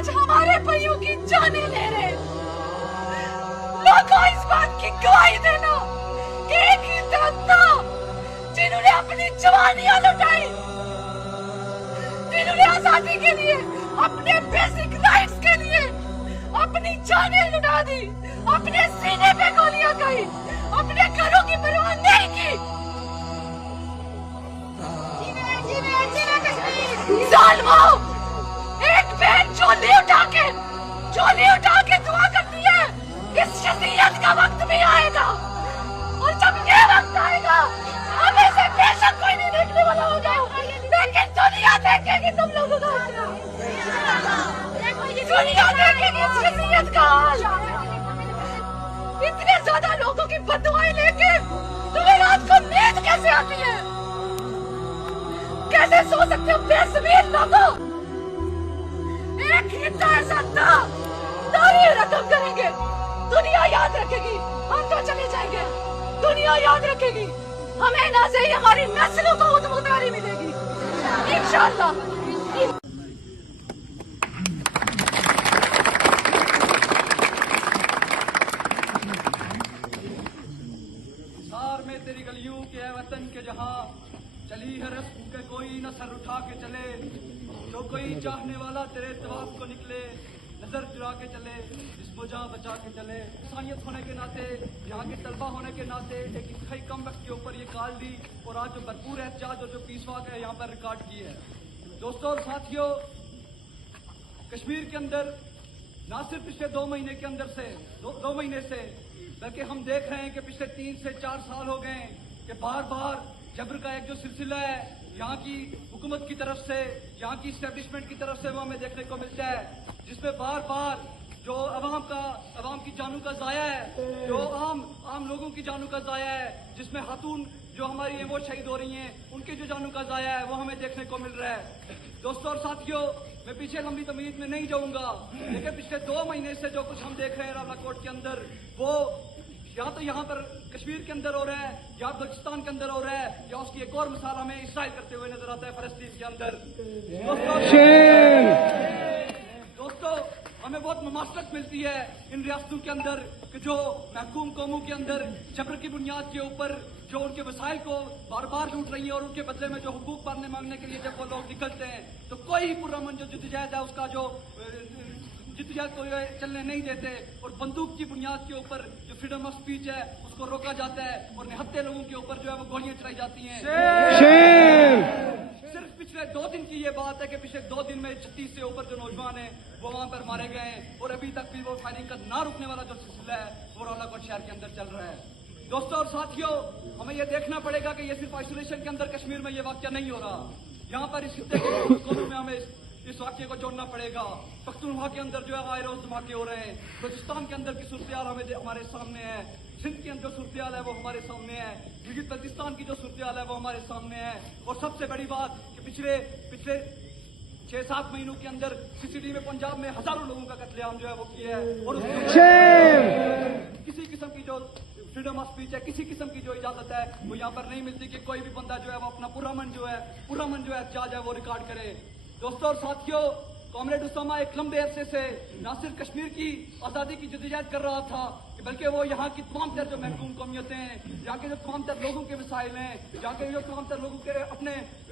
आज हमारे भाइयों की जानें ले रहे। लोगों इस बात की गवाही देना कि एक ही था जिन्होंने अपनी जवानियां लुटाई, जिन्होंने आजादी के लिए, अपने बेसिक राइट्स के लिए अपनी जानें लुटा दी, अपने सीने पे गोलियां खाई, अपने घरों की परवाह नहीं की। जालिमों, एक बहन झोली उठा के दुआ करती है, इस शरीयत का वक्त भी आएगा और जब ये वक्त आएगा हमें से बेशक कोई नहीं देखने वाला होगा, लेकिन दुनिया देखेगी तुम लोगों का, दुनिया देखेगी इस शरीयत का हाल। इतने ज्यादा लोगों की बददुआएं लेके तुम्हें रात को नींद कैसे आती है? कैसे सो सकते हो बेज़मीर लोगों? एक हिस्सा ऐसा था, दारी रकम करेंगे, दुनिया याद रखेगी, हम तो चले जाएंगे, दुनिया याद रखेगी, हमें ना से ही हमारी नस्लों को उद्मुक्तारी मिलेगी इंशाअल्लाह। सार में तेरी गलियों के वतन के जहां चली है रस्म के कोई न सर उठा के चले, जो कोई चाहने वाला तेरे तवाफ को निकले, नजर चुरा के चले, जिसको जहाँ बचा के चले। इंसानियत होने के नाते, यहाँ के तलबा होने के नाते एक इंतहाई कम वक्त के ऊपर ये कॉल दी और आज जो भरपूर एहतजाज और जो पीसवाक है यहाँ पर रिकॉर्ड की है। दोस्तों और साथियों, कश्मीर के अंदर ना सिर्फ पिछले 2 महीने के अंदर से दो महीने से, बल्कि हम देख रहे हैं कि पिछले 3 से 4 साल हो गए कि बार बार जबर का एक जो सिलसिला है यहाँ की हुकूमत की तरफ से, यहाँ की इस्टेब्लिशमेंट की तरफ से वो हमें देखने को मिलता है, जिसमें बार बार जो अवाम की जानों का जाया है, जो आम लोगों की जानों का जाया है, जिसमें खातून जो हमारी वो शहीद हो रही हैं उनके जो जानों का जाया है वो हमें देखने को मिल रहा है। दोस्तों और साथियों, मैं पीछे लंबी तमीज में नहीं जाऊंगा, लेकिन पिछले 2 महीने से जो कुछ हम देख रहे हैं रावलाकोट के अंदर, वो या तो यहाँ पर कश्मीर के अंदर हो रहा है, या बलूचिस्तान के अंदर हो रहा है, या उसकी एक और मिसाल हमें इसराइल करते हुए नजर आता है फलस्तीन के अंदर। दोस्तों हमें बहुत मुमासलत मिलती है इन रियासतों के अंदर कि जो महकूम कौमों के अंदर जबर की बुनियाद के ऊपर जो उनके वसाइल को बार बार लूट रही है और उनके बदले में जो हुकूक मांगने के लिए जब वो लोग निकलते हैं तो कोई पुरअमन जो जिद्दोजहद है उसका जो जिद्दोजहद को चलने नहीं देते और बंदूक की बुनियाद के ऊपर जो फ्रीडम ऑफ स्पीच है उसको रोका जाता है और निहत्ते लोगों के ऊपर जो है वो गोलियां चलाई जाती हैं। सिर्फ पिछले 2 दिन की ये बात है कि पिछले 2 दिन में 36 से ऊपर जो नौजवान हैं वो वहां पर मारे गए हैं और अभी तक भी वो फायरिंग का ना रुकने वाला जो सिलसिला है वो रावलाकोट शहर के अंदर चल रहा है। दोस्तों और साथियों, हमें ये देखना पड़ेगा कि ये सिर्फ आइसोलेशन के अंदर कश्मीर में ये वाकया नहीं हो रहा, यहाँ पर इस खित्ते के कोनों में हमें इस वाक्य को जोड़ना पड़ेगा। पख्तूनख्वा के अंदर जो है आए रोज धमाके हो रहे हैं, बलूचिस्तान के अंदर की सूरत हमारे सामने है, सिंध के अंदर जो सूरत है वो हमारे सामने है, गिलगित बल्तिस्तान की जो सूरत है वो हमारे सामने है। और सबसे बड़ी बात कि पिछले 6-7 महीनों के अंदर सीसीडी में पंजाब में हजारों लोगों का कत्लेआम जो है वो किया है और किसी किस्म की जो फ्रीडम ऑफ स्पीच है, किसी किस्म की जो इजाजत है वो यहाँ पर नहीं मिलती कि कोई भी बंदा जो है वो अपना पुरअमन जो है एहतजाज है वो रिकॉर्ड करे। दोस्तों और साथियों, कॉमरेड उसामा एक लंबे अरसे से न सिर्फ कश्मीर की आज़ादी की जद्दोजहद कर रहा था बल्कि वो यहाँ की तमाम तर जो महकूम कौमियतें हैं, यहाँ के जो तमाम तर लोगों के वसाइल हैं, यहाँ के जो तमाम तर लोगों के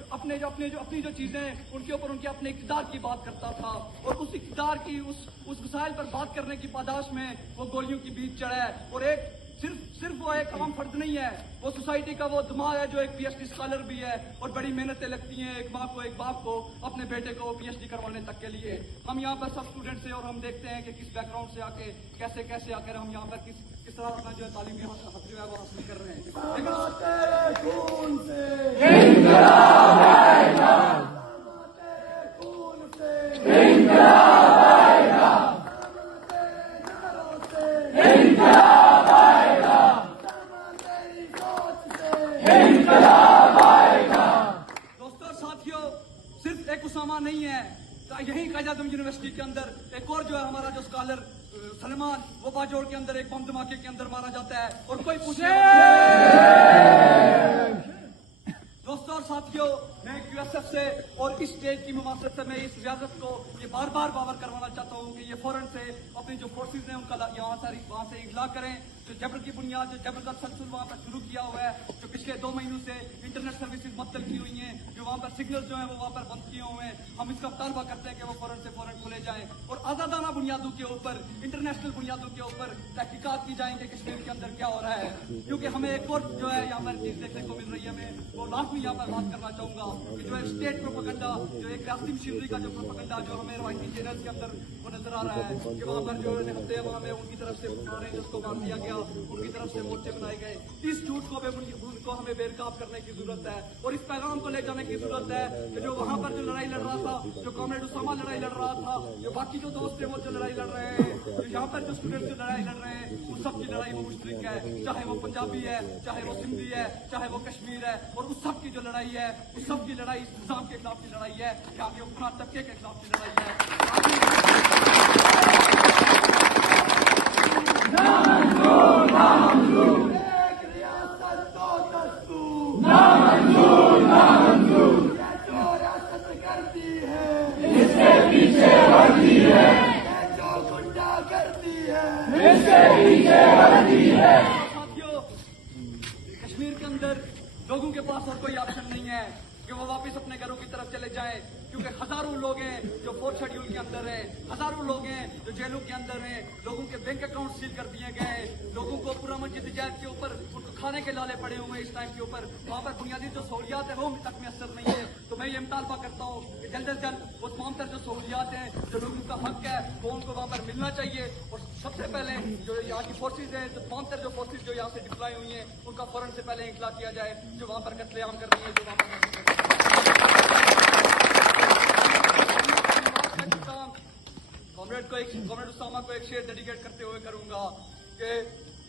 अपनी जो चीजें उनके ऊपर उनके अपने इक़्तिदार की बात करता था और उस इक़्तिदार की उस वसाइल पर बात करने की पादाश में वो गोलियों की बीच चढ़ा है। और एक सिर्फ वो एक आम फर्द नहीं है, वो सोसाइटी का वो दिमाग है जो एक PhD स्कॉलर भी है और बड़ी मेहनतें लगती हैं एक बाप को अपने बेटे को PhD करवाने तक के लिए। हम यहाँ पर सब स्टूडेंट्स हैं और हम देखते हैं कि किस बैकग्राउंड से आके कैसे आकर हम यहाँ पर किस तरह अपना जो है तालीमी हक जो है वो हासिल कर रहे हैं। दोस्तों साथियों, सिर्फ एक उसामा नहीं है, यही कायद-ए-आज़म यूनिवर्सिटी के अंदर एक और जो है हमारा जो स्कॉलर सलमान, वो बाजोड़ के अंदर एक बम धमाके के अंदर मारा जाता है और कोई पूछे। दोस्तों और साथियों, मैं QSF से और इस स्टेज की मुमासत से मैं इस रियासत को ये बार बार बावर करवाना चाहता हूँ कि ये फौरन से अपनी जो फोर्सेज हैं उनका वहाँ से इजला करें। जो जबर की बुनियाद, जो जबर का तसलसल वहाँ पर शुरू किया हुआ है, जो पिछले 2 महीनों से इंटरनेट सर्विसेज मुअत्तल की हुई हैं, जो वहाँ पर सिग्नल जो है वो वहाँ पर बंद किए हुए हैं, हम इसका मुतालबा करते हैं कि वो फौरन से फौरन खुले जाएं और आजादाना बुनियादों के ऊपर, इंटरनेशनल बुनियादों के ऊपर तहकीकात की जाएंगे कश्मीर के अंदर क्या हो रहा है। क्योंकि हमें एक और जो है यहाँ पर चीज देखने को मिल रही है, मैं वो लाजमी यहाँ पर बात करना चाहूंगा कि जो एक स्टेट प्रोपेगेंडा, जो एक राष्ट्रीय मशीनरी का जो प्रोपेगेंडा जो हमें रवायती चैनल के अंदर वो नजर आ रहा है कि वहाँ पर जो निकलते हैं वहाँ में उनकी तरफ से जिसको बांध दिया गया, उनकी तरफ से मोर्चे बनाए गए। इस झूठ को हमें बेनकाब करने की जरूरत है और इस पैगाम को ले जाने की जरूरत है कि जो वहाँ पर जो लड़ाई लड़ रहा था, जो कॉमरेड उसामा लड़ाई लड़ रहा था, जो बाकी जो दोस्त है वो जो लड़ाई लड़ रहे हैं, जो यहाँ पर जो स्टूडेंट जो लड़ाई लड़ रहे हैं, उन सब की लड़ाई वो मुश्तरक है, चाहे वो पंजाबी है, चाहे वो सिंधी है, चाहे वो कश्मीर है, और उस सब की जो लड़ाई है, उस सब की लड़ाई इस निजाम के खिलाफ की लड़ाई है, चाहे वो अपना तबके के खिलाफ की लड़ाई है। साथियों, कश्मीर के अंदर लोगों के पास और कोई ऑप्शन नहीं है कि वो वापस अपने घरों की तरफ चले जाएं, क्योंकि हजारों लोग हैं जो 4th शेड्यूल के अंदर हैं, हजारों लोग हैं जो जेलों के अंदर हैं, लोगों के बैंक अकाउंट सील कर दिए गए हैं, लोगों को पूरा जद्दोजहद के ऊपर उनको खाने के लाले पड़े हुए हैं इस टाइम के ऊपर, वहाँ पर बुनियादी जो सहूलियात है वो अभी तक मैसर नहीं है। तो मैं ये मुतालबा करता हूँ कि जल्द से जल्द वो तमाम तर जो सहूलियात हैं, जो लोगों का हक है, वो उनको वहाँ पर मिलना चाहिए और सबसे पहले जो यहाँ की फोर्सेज हैं, जो तमाम तर जो फोर्सेज जो यहाँ से डिप्लॉय हुई हैं, उनका फौरन से पहले इंखला किया जाए, जो वहाँ पर कत्लेआम कर रही है, जो वहाँ पर कॉमरेड उसामा को एक शेर डेडिकेट करते हुए करूंगा कि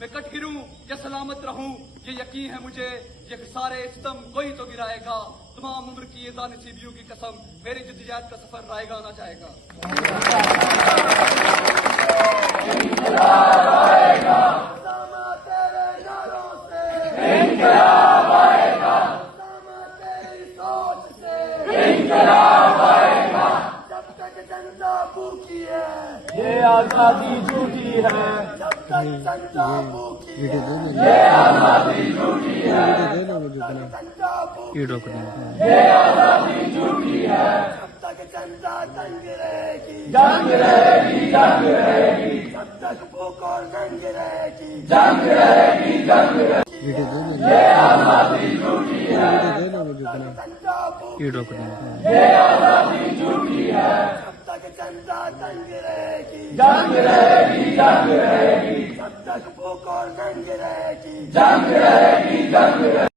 मैं कट गिरूं या सलामत रहूं, ये यकीन है मुझे, ये सारे सितम कोई तो गिराएगा, तमाम उम्र की ये नसीबियों की कसम, मेरी जद्दोजहद का सफर रायगा ना जाएगा। ये आजादी झूठी है, जब तक जनता भूखी है। ये आजादी झूठी है, जब तक जनता भूखी है। ये आजादी झूठी है, जब तक जनता तंग रहेगी, जंग रहेगी, जंग रहेगी, जब तक भूख और जंग रहेगी, जंग रहेगी, जंग रहेगी। ये आजादी झूठी है, जब तक जनता भूखी है। ये आजादी झूठी है, जब तक जनता तंग रहेगी, जंग रहेगी, जंग रहेगी, जब तक भूख और जंग रहेगी, जंग रहेगी, जंग रहेगी।